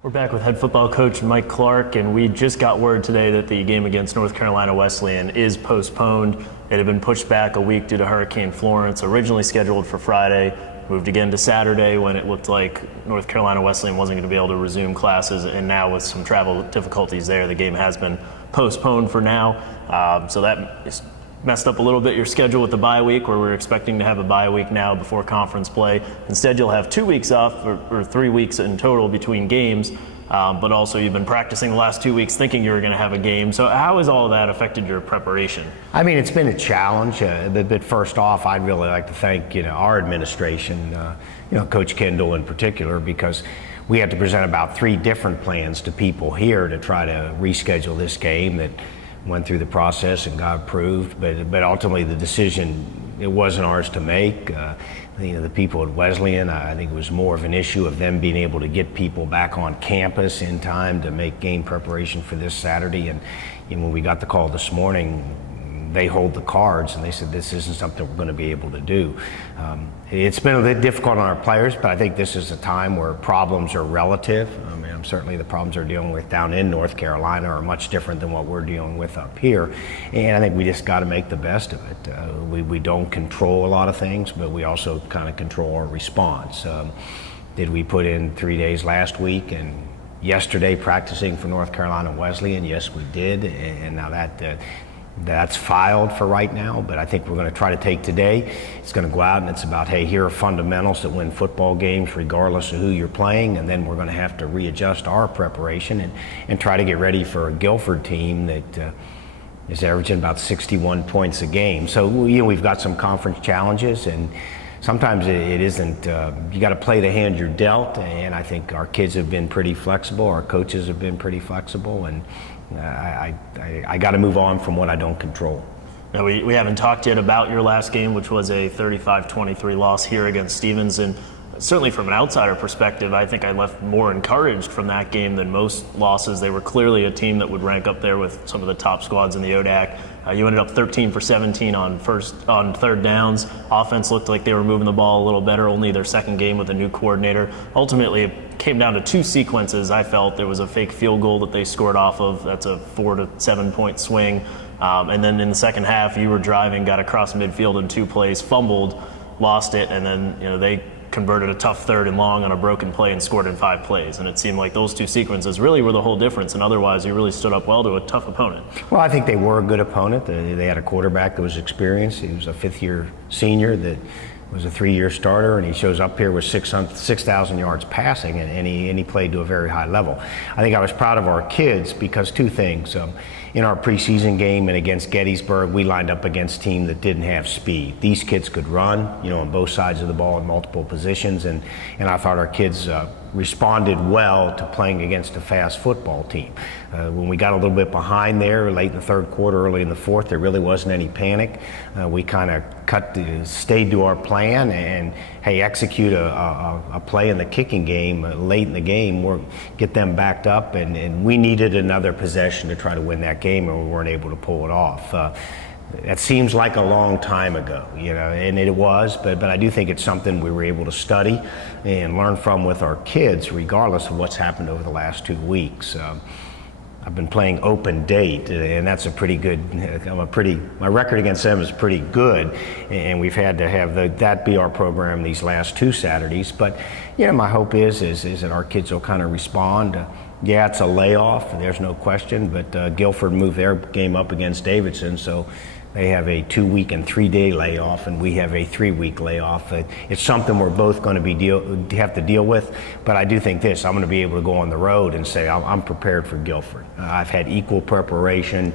We're back with head football coach Mike Clark, and we just got word today that the game against North Carolina Wesleyan is postponed. It had been pushed back a week due to Hurricane Florence, originally scheduled for Friday, moved again to Saturday when it looked like North Carolina Wesleyan wasn't going to be able to resume classes, and now with some travel difficulties there, the game has been postponed for now. So that is messed up a little bit your schedule with the bye week, where we're expecting to have a bye week now before conference play. Instead, you'll have 2 weeks off, or 3 weeks in total between games, but also you've been practicing the last 2 weeks thinking you were going to have a game. So how has all of that affected your preparation? I mean, it's been a challenge. But first off, I'd really like to thank our administration, Coach Kendall in particular, because we had to present about 3 different plans to people here to try to reschedule this game that went through the process and got approved, but ultimately the decision, it wasn't ours to make. The people at Wesleyan, I think it was more of an issue of them being able to get people back on campus in time to make game preparation for this Saturday. And when we got the call this morning, they hold the cards and they said this isn't something we're going to be able to do. It's been a bit difficult on our players, but I think this is a time where problems are relative. I mean, certainly the problems they're dealing with down in North Carolina are much different than what we're dealing with up here. And I think we just got to make the best of it. We don't control a lot of things, but we also kind of control our response. Did we put in 3 days last week and yesterday practicing for North Carolina Wesleyan? Yes, we did. And now that's filed for right now, but I think we're going to try to take today. It's going to go out and it's about, hey, here are fundamentals that win football games regardless of who you're playing, and then we're going to have to readjust our preparation and try to get ready for a Guilford team that is averaging about 61 points a game. So we've got some conference challenges, and sometimes it isn't, you got to play the hand you're dealt, and I think our kids have been pretty flexible, our coaches have been pretty flexible, and I got to move on from what I don't control. Now, we haven't talked yet about your last game, which was a 35-23 loss here against Stevens, and certainly from an outsider perspective, I think I left more encouraged from that game than most losses. They were clearly a team that would rank up there with some of the top squads in the ODAC. You ended up 13 for 17 on third downs. Offense looked like they were moving the ball a little better, only their second game with a new coordinator. Ultimately, it came down to 2 sequences. I felt there was a fake field goal that they scored off of. That's a 4 to 7 point swing. And then in the second half, you were driving, got across midfield in 2 plays, fumbled, lost it, and then they converted a tough 3rd and long on a broken play and scored in 5 plays. And it seemed like those 2 sequences really were the whole difference, and otherwise you really stood up well to a tough opponent. Well, I think they were a good opponent. They had a quarterback that was experienced. He was a 5th-year senior that was a 3-year starter, and he shows up here with 6,000 yards passing, and he played to a very high level. I think I was proud of our kids because 2 things. In our preseason game and against Gettysburg, we lined up against a team that didn't have speed. These kids could run, on both sides of the ball in multiple positions, and I thought our kids responded well to playing against a fast football team. When we got a little bit behind there, late in the 3rd quarter, early in the 4th, there really wasn't any panic. We kind of stayed to our plan and, hey, execute a play in the kicking game late in the game, get them backed up, and we needed another possession to try to win that game, and we weren't able to pull it off. That seems like a long time ago, and it was, but I do think it's something we were able to study and learn from with our kids, regardless of what's happened over the last 2 weeks. I've been playing open date, and that's a pretty good. My record against them is pretty good, and we've had to have that be our program these last 2 Saturdays. But my hope is that our kids will kind of respond. Yeah, it's a layoff, there's no question, but Guilford moved their game up against Davidson, so they have a 2-week and 3-day layoff, and we have a 3-week layoff. It's something we're both going to have to deal with, but I do think I'm going to be able to go on the road and say I'm prepared for Guilford. I've had equal preparation.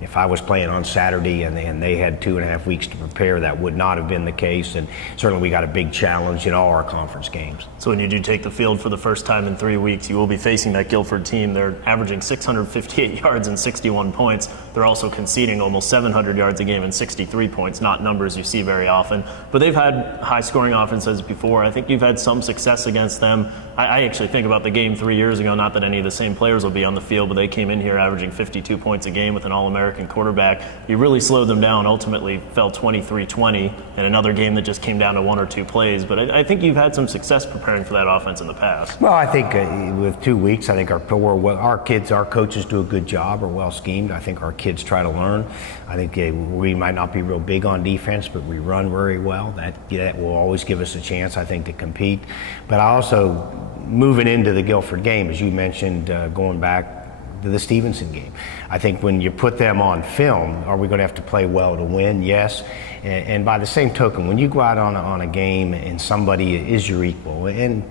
If I was playing on Saturday and they had 2.5 weeks to prepare, that would not have been the case, and certainly we got a big challenge in all our conference games. So when you do take the field for the first time in 3 weeks, you will be facing that Guilford team. They're averaging 658 yards and 61 points. They're also conceding almost 700 yards a game and 63 points, not numbers you see very often. But they've had high-scoring offenses before. I think you've had some success against them. I actually think about the game 3 years ago, not that any of the same players will be on the field, but they came in here averaging 52 points a game with an All-American quarterback. You really slowed them down, ultimately fell 23-20 in another game that just came down to 1 or 2 plays. But I think you've had some success preparing for that offense in the past. Well, I think with 2 weeks, I think our kids, our coaches do a good job, are well schemed. I think our kids try to learn. I think we might not be real big on defense, but we run very well. That will always give us a chance, I think, to compete. But I also, moving into the Guilford game, as you mentioned, going back to the Stevenson game, I think when you put them on film, are we going to have to play well to win? Yes. And by the same token, when you go out on a game and somebody is your equal, and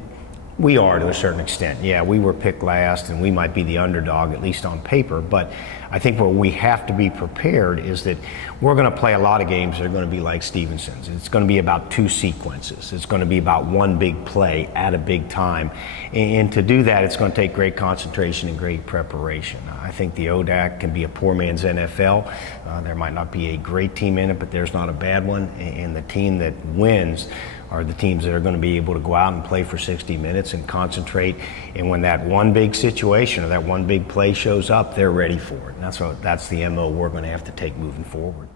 we are to a certain extent. Yeah, we were picked last and we might be the underdog, at least on paper, but I think where we have to be prepared is that we're going to play a lot of games that are going to be like Stevenson's. It's going to be about 2 sequences. It's going to be about 1 big play at a big time. And to do that, it's going to take great concentration and great preparation. I think the ODAC can be a poor man's NFL. There might not be a great team in it, but there's not a bad one. And the team that wins are the teams that are going to be able to go out and play for 60 minutes and concentrate. And when that 1 big situation or that 1 big play shows up, they're ready for it. And that's the MO we're going to have to take moving forward.